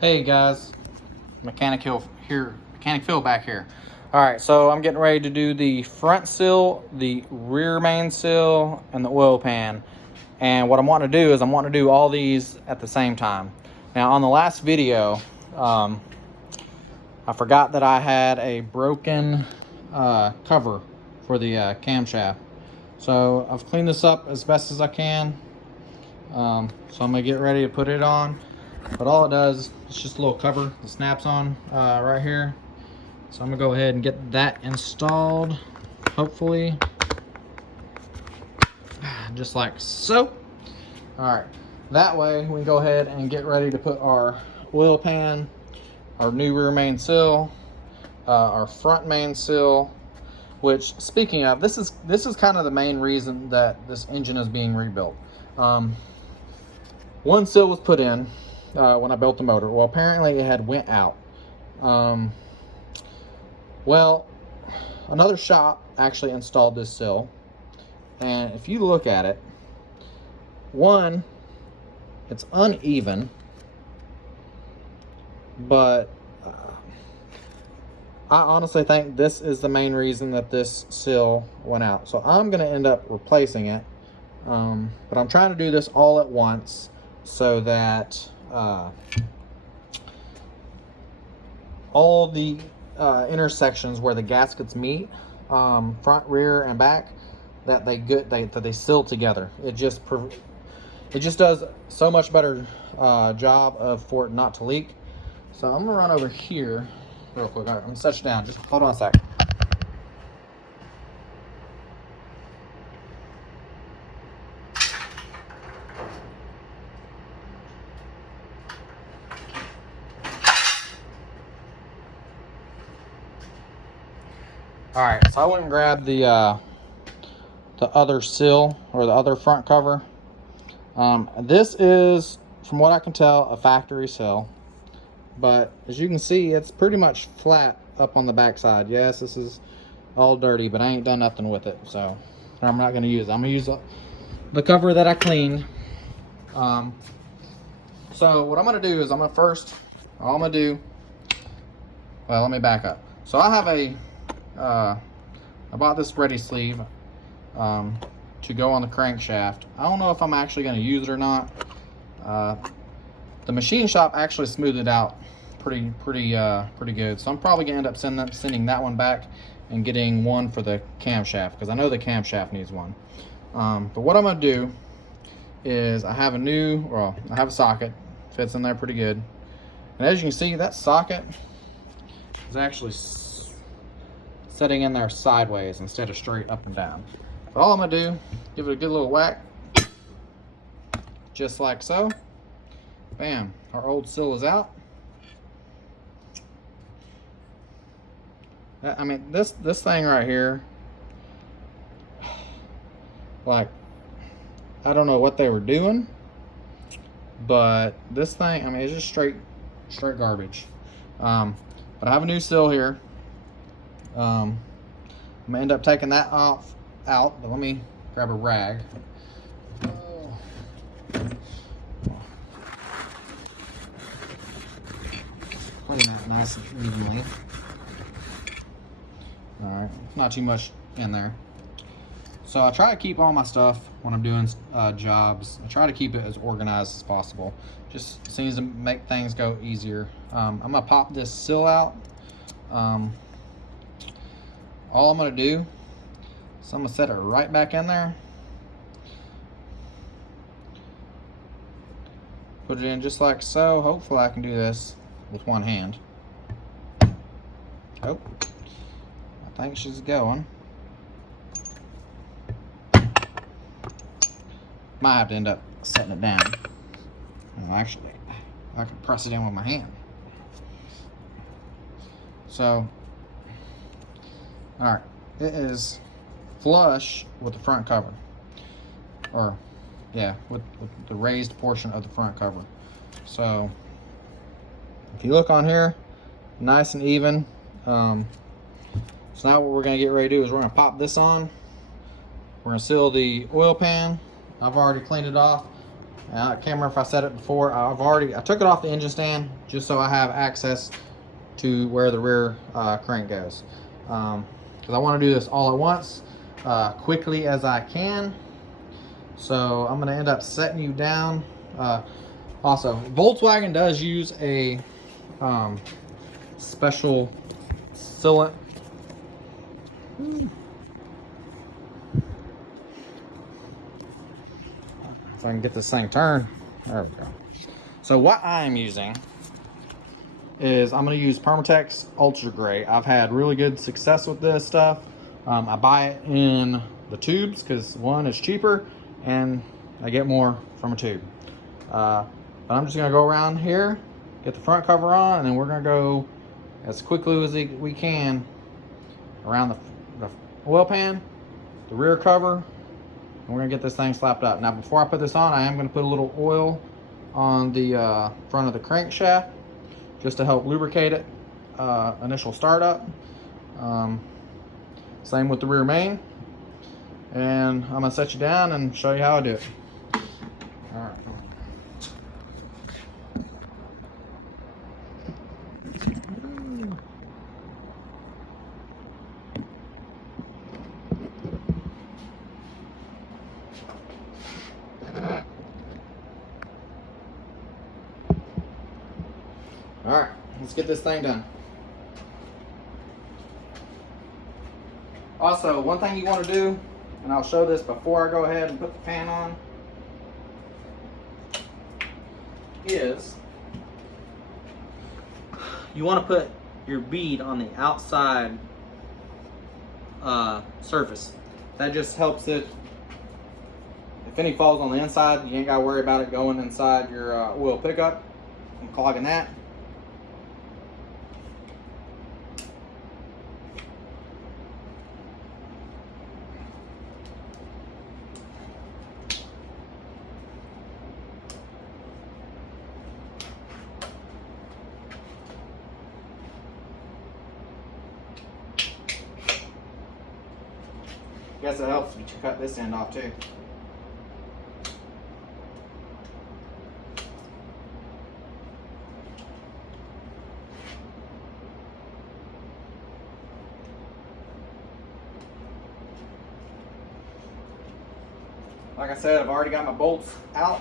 Hey guys, Mechanic Phil back here. All right, so I'm getting ready to do the front seal, the rear main seal, and the oil pan. And what I'm wanting to do is I'm wanting to do all these at the same time. Now on the last video, I forgot that I had a broken cover for the camshaft. So I've cleaned this up as best as I can. So I'm gonna get ready to put it on. But all it does, it's just a little cover that snaps on right here. So I'm gonna go ahead and get that installed, hopefully, just like so. All right, that way we can go ahead and get ready to put our oil pan, our new rear main seal, our front main seal. Which, speaking of, this is kind of the main reason that this engine is being rebuilt. One seal was put in when I built the motor. Well, apparently it had went out. Well, another shop actually installed this seal, and if you look at it, one, it's uneven, but I honestly think this is the main reason that this seal went out. So I'm going to end up replacing it, but I'm trying to do this all at once so that all the intersections where the gaskets meet, front, rear, and back, that they seal together. It just does so much better job for it not to leak. So I'm gonna run over here real quick. All right, I'm gonna set you down. Just hold on a sec. All right, so I went and grabbed the other seal, or the other front cover. This is, from what I can tell, a factory seal, but as you can see, it's pretty much flat up on the back side. Yes, this is all dirty, but I ain't done nothing with it, so I'm not going to use it. I'm going to use the cover that I cleaned. So what I'm going to do is well, let me back up. So I have I bought this ready sleeve to go on the crankshaft. I don't know if I'm actually going to use it or not. The machine shop actually smoothed it out pretty good. So I'm probably going to end up sending that one back and getting one for the camshaft, because I know the camshaft needs one. But what I'm going to do is I have a socket, fits in there pretty good. And as you can see, that socket is actually setting in there sideways instead of straight up and down. But all I'm gonna do, give it a good little whack, just like so. Bam, our old seal is out. I mean, this thing right here, like, I don't know what they were doing, but this thing, I mean, it's just straight garbage. But I have a new seal here. I'm gonna end up taking that out, but let me grab a rag. Clean that nice and evenly. Alright, not too much in there. So I try to keep all my stuff when I'm doing jobs. I try to keep it as organized as possible. Just seems to make things go easier. I'm gonna pop this seal out. All I'm going to do is I'm going to set it right back in there. Put it in just like so. Hopefully I can do this with one hand. Oh, I think she's going. Might have to end up setting it down. No, actually, I can press it in with my hand. So, all right, it is flush with the front cover, or yeah, with the raised portion of the front cover. So if you look on here, nice and even. So now what we're going to get ready to do is we're going to pop this on. We're going to seal the oil pan. I've already cleaned it off. I can't remember if I said it before. I took it off the engine stand just so I have access to where the rear crank goes. Because I want to do this all at once, quickly as I can. So I'm going to end up setting you down. Also, Volkswagen does use a special sealant. If I can get this thing turned. There we go. So what I'm using is I'm going to use Permatex Ultra Gray. I've had really good success with this stuff. I buy it in the tubes because one is cheaper and I get more from a tube. But I'm just going to go around here, get the front cover on, and then we're going to go as quickly as we can around the oil pan, the rear cover, and we're going to get this thing slapped up. Now before I put this on, I am going to put a little oil on the front of the crankshaft just to help lubricate it initial startup. Same with the rear main. And I'm going to set you down and show you how I do it. All right. All right, let's get this thing done. Also, one thing you want to do, and I'll show this before I go ahead and put the pan on, is you want to put your bead on the outside surface. That just helps it. If any falls on the inside, you ain't got to worry about it going inside your oil pickup and clogging that. I guess it helps to cut this end off too. Like I said, I've already got my bolts out.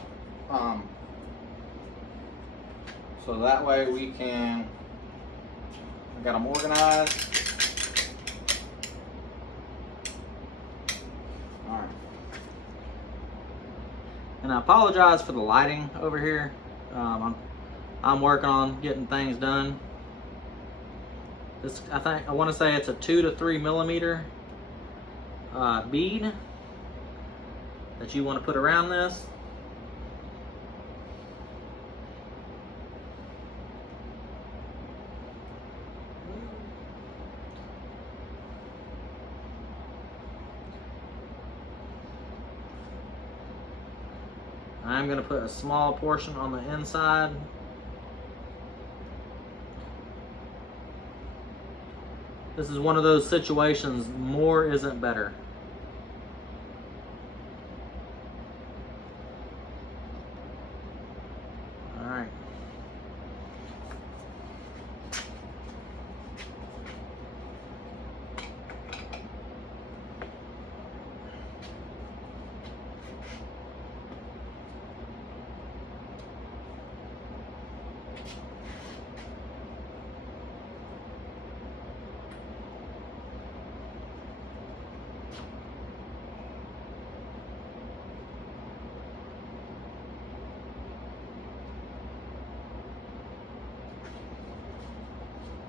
So that way we can, I got them organized. Alright. And I apologize for the lighting over here. I'm working on getting things done. This, I want to say it's a 2 to 3 millimeter bead that you want to put around this. I'm going to put a small portion on the inside. This is one of those situations, more isn't better. All right.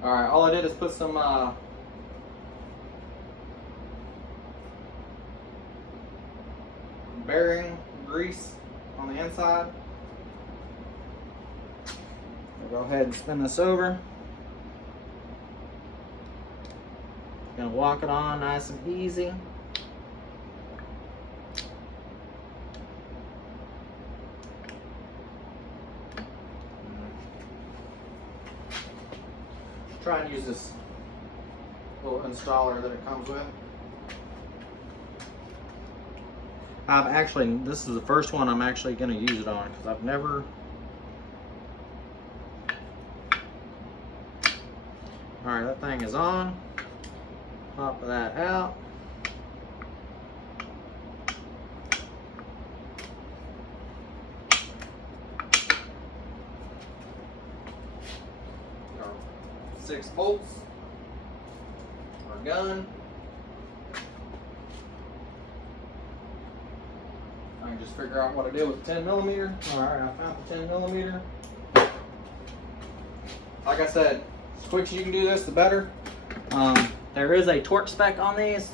Alright, all I did is put some bearing grease on the inside. I'll go ahead and spin this over. Gonna walk it on nice and easy. Try and use this little installer that it comes with. this is the first one I'm actually going to use it on, because I've never. Alright, that thing is on. Pop that out. Our 6 bolts. Our gun. I can just figure out what to do with the 10mm. Alright, I found the 10mm. Like I said, as quick as you can do this, the better. There is a torque spec on these.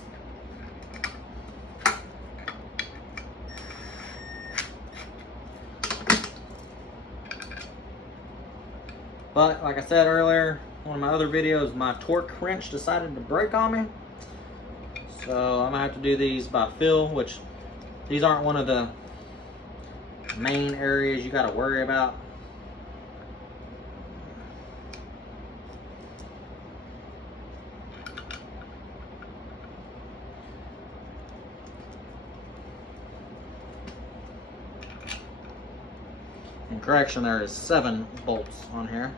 But like I said earlier, one of my other videos, my torque wrench decided to break on me. So I'm gonna have to do these by feel, which these aren't one of the main areas you gotta worry about. And correction, there is 7 bolts on here.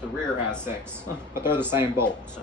The rear has 6, but they're the same bolt, so.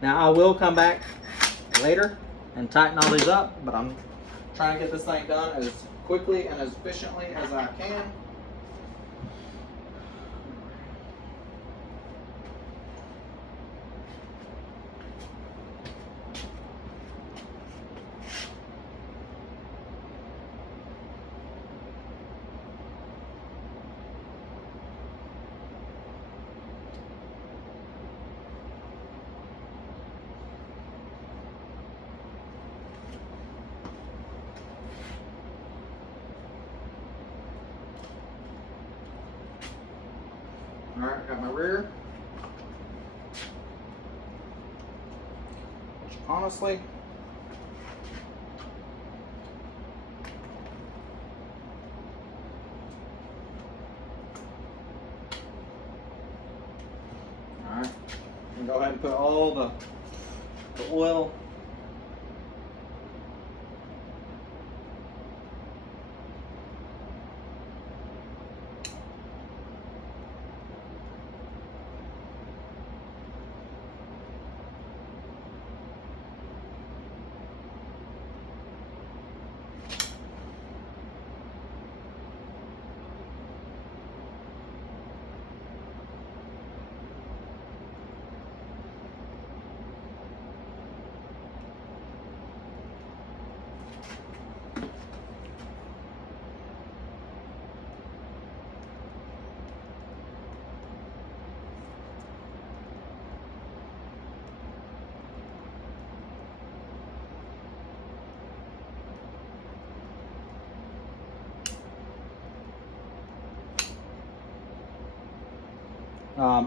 Now I will come back later and tighten all these up, but I'm trying to get this thing done as quickly and as efficiently as I can. Alright, got my rear. Which honestly, alright, and go ahead and put all the oil .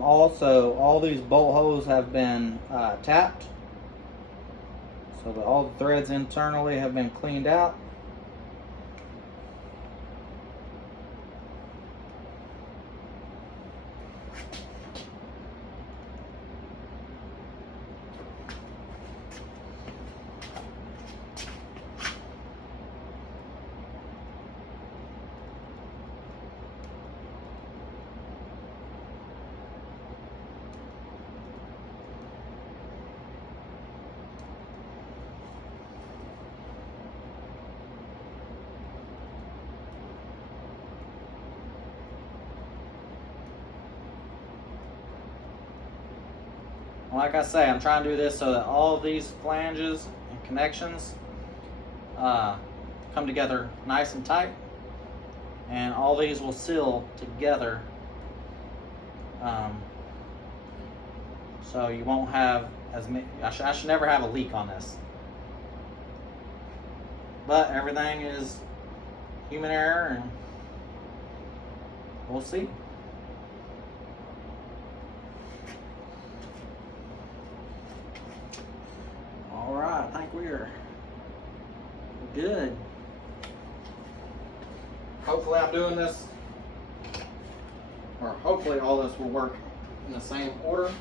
Also, all these bolt holes have been tapped, so that all the threads internally have been cleaned out. Like I say, I'm trying to do this so that all of these flanges and connections come together nice and tight, and all these will seal together, so you won't have I should never have a leak on this. But everything is human error, and we'll see. All right, I think we're good. Hopefully I'm doing this, or hopefully all this will work in the same order.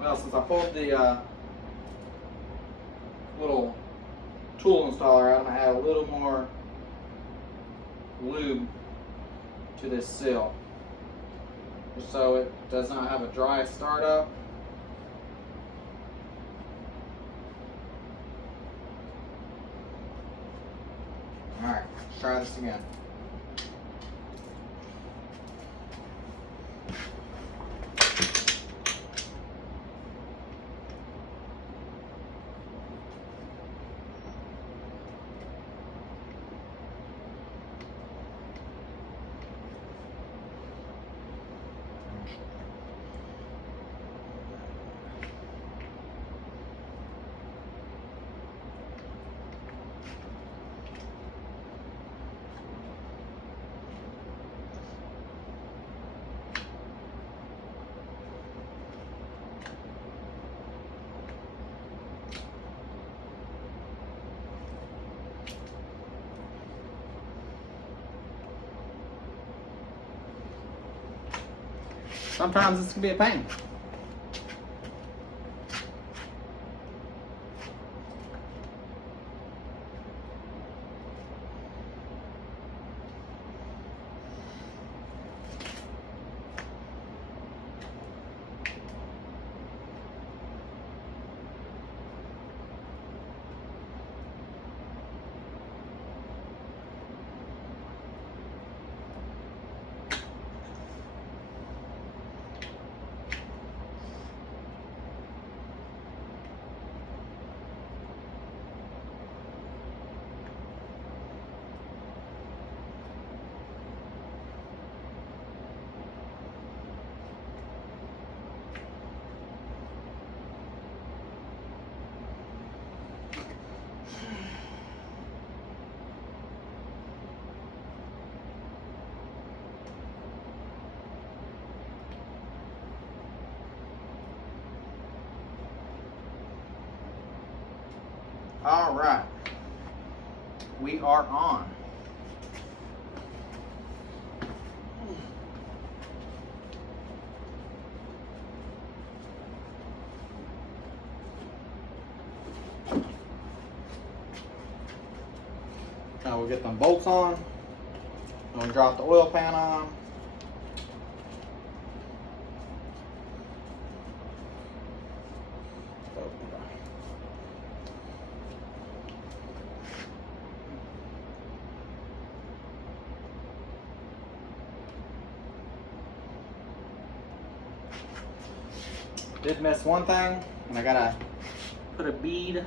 Well, since I pulled the little tool installer out, I'm going to add a little more lube to this seal, just so it does not have a dry startup. Alright, let's try this again. Sometimes this can be a pain. All right, we are on. Now we'll get them bolts on. We'll drop the oil pan on. Did miss one thing, and I gotta put a bead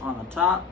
on the top.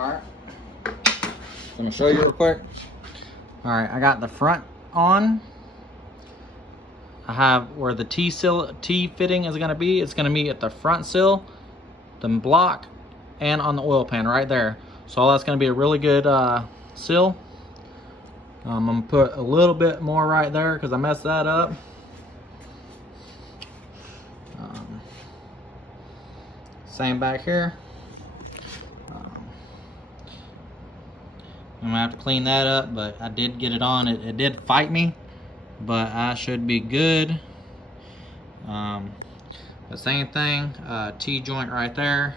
Alright. So I'm gonna show you real quick. Alright, I got the front on. I have where the T fitting is gonna be. It's gonna be at the front sill, the block, and on the oil pan right there. So that's gonna be a really good sill. I'm gonna put a little bit more right there because I messed that up. Same back here. I'm gonna have to clean that up, but I did get it on. It did fight me, but I should be good. The same thing, T-joint right there,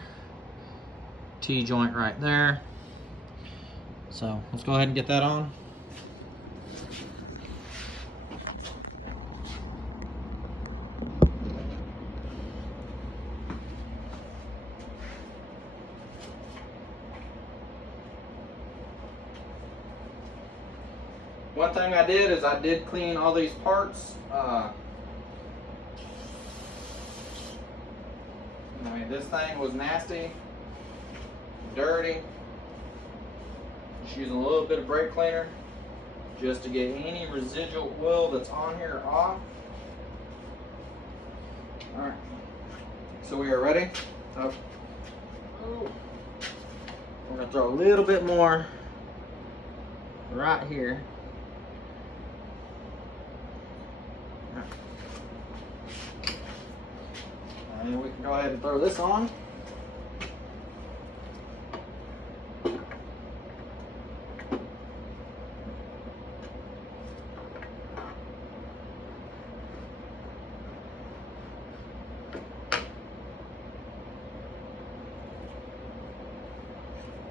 T-joint right there. So let's go ahead and get that on. One thing I did is I did clean all these parts. I mean, this thing was nasty, dirty. Just using a little bit of brake cleaner just to get any residual oil that's on here off. All right, so we are ready. So, we're gonna throw a little bit more right here. And we can go ahead and throw this on.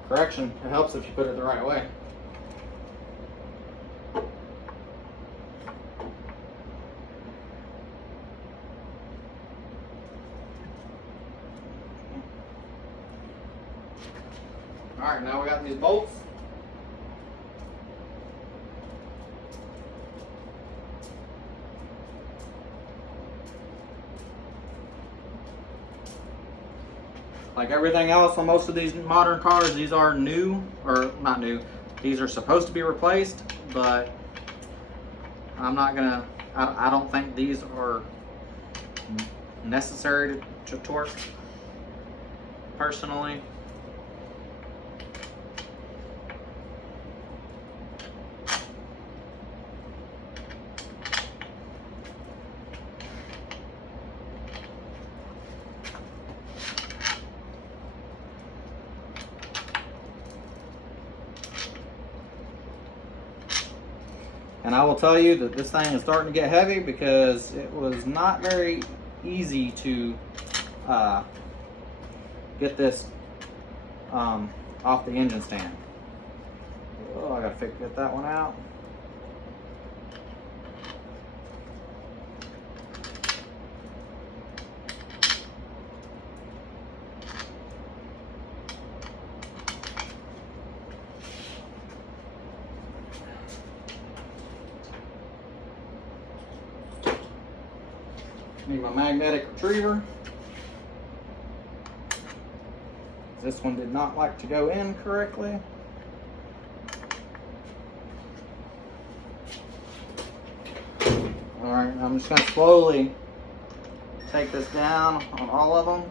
Correction, it helps if you put it the right way. All right, now we got these bolts. Like everything else on most of these modern cars, these are new, or not new. These are supposed to be replaced, but I'm not gonna, I don't think these are necessary to torque, personally. And I will tell you that this thing is starting to get heavy because it was not very easy to get this off the engine stand. Oh, I gotta get that one out. Need my magnetic retriever. This one did not like to go in correctly. All right, I'm just gonna slowly take this down on all of them.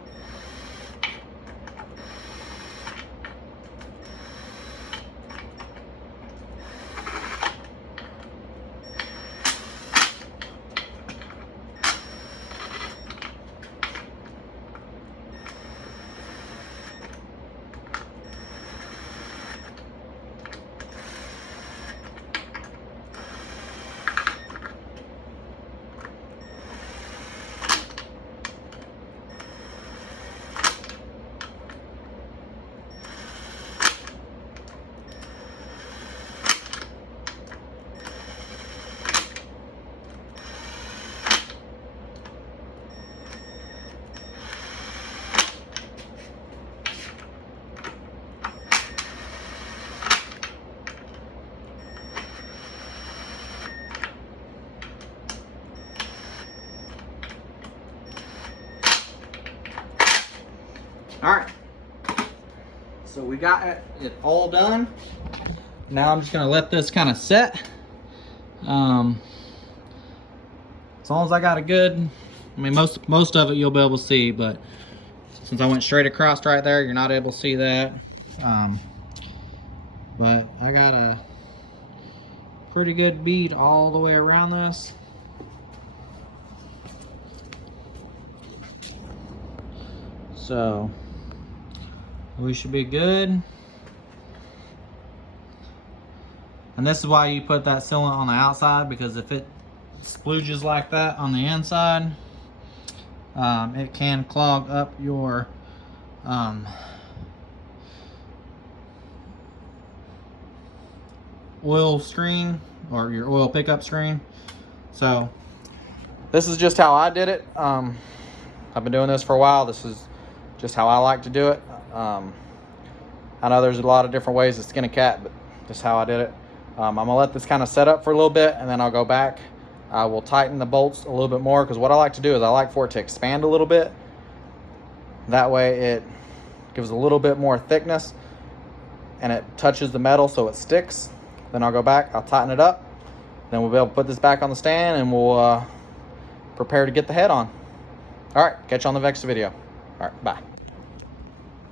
All right, So we got it all done. Now I'm just gonna let this kind of set. As long as I got a good, I mean, most of it you'll be able to see, but since I went straight across right there, you're not able to see that. But I got a pretty good bead all the way around this. So we should be good. And this is why you put that sealant on the outside, because if it splooges like that on the inside, it can clog up your oil screen or your oil pickup screen. So this is just how I did it. I've been doing this for a while. This is just how I like to do it. I know there's a lot of different ways to skin a cat, but just how I did it. I'm gonna let this kind of set up for a little bit, and then I'll go back. I will tighten the bolts a little bit more, because what I like to do is I like for it to expand a little bit. That way it gives a little bit more thickness and it touches the metal so it sticks. Then I'll go back, I'll tighten it up, then we'll be able to put this back on the stand, and we'll prepare to get the head on. All right, catch you on the next video. All right, bye.